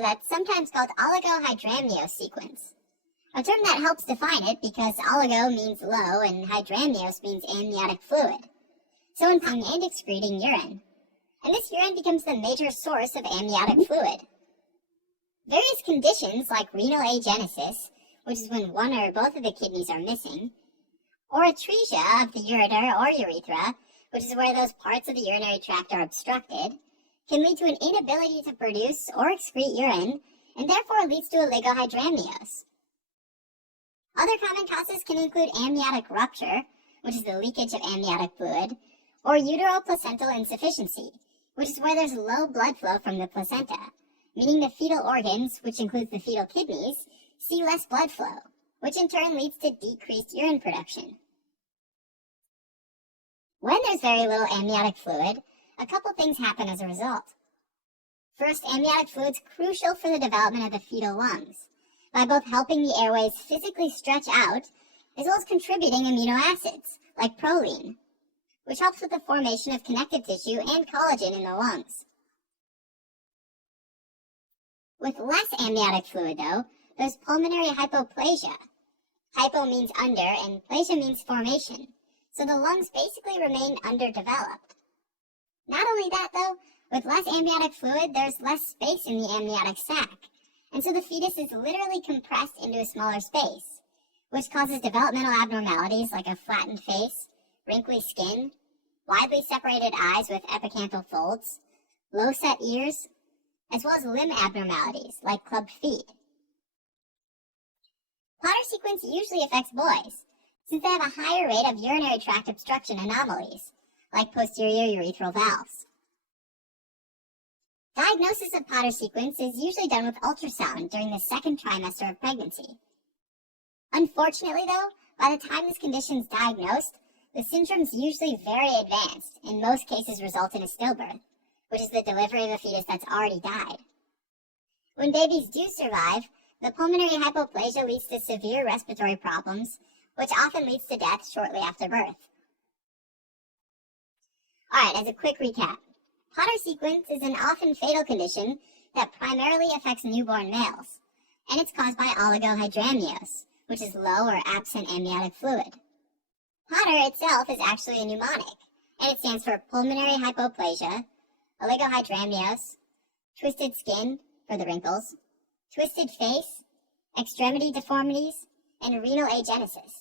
that's sometimes called oligohydramnios sequence, a term that helps define it because oligo means low and hydramnios means amniotic fluid, so in and excreting urine, and this urine becomes the major source of amniotic fluid. Various conditions like renal agenesis, which is when one or both of the kidneys are missing, or atresia of the ureter or urethra, which is where those parts of the urinary tract are obstructed, can lead to an inability to produce or excrete urine, and therefore leads to oligohydramnios. Other common causes can include amniotic rupture, which is the leakage of amniotic fluid, or uteroplacental insufficiency, which is where there's low blood flow from the placenta, meaning the fetal organs, which includes the fetal kidneys, see less blood flow, which in turn leads to decreased urine production. When there's very little amniotic fluid, a couple things happen as a result. First, amniotic fluid's crucial for the development of the fetal lungs, by both helping the airways physically stretch out, as well as contributing amino acids, like proline, which helps with the formation of connective tissue and collagen in the lungs. With less amniotic fluid, though, there's pulmonary hypoplasia. Hypo means under, and plasia means formation, so the lungs basically remain underdeveloped. Not only that, though, with less amniotic fluid, there's less space in the amniotic sac, and so the fetus is literally compressed into a smaller space, which causes developmental abnormalities like a flattened face, wrinkly skin, widely separated eyes with epicanthal folds, low-set ears, as well as limb abnormalities like clubbed feet. Potter sequence usually affects boys, since they have a higher rate of urinary tract obstruction anomalies, like posterior urethral valves. Diagnosis of Potter sequence is usually done with ultrasound during the second trimester of pregnancy. Unfortunately, though, by the time this condition is diagnosed, the syndrome is usually very advanced, and in most cases result in a stillbirth, which is the delivery of a fetus that's already died. When babies do survive, the pulmonary hypoplasia leads to severe respiratory problems, which often leads to death shortly after birth. Alright, as a quick recap, Potter sequence is an often fatal condition that primarily affects newborn males, and it's caused by oligohydramnios, which is low or absent amniotic fluid. Potter itself is actually a mnemonic, and it stands for pulmonary hypoplasia, oligohydramnios, twisted skin for the wrinkles, twisted face, extremity deformities, and renal agenesis.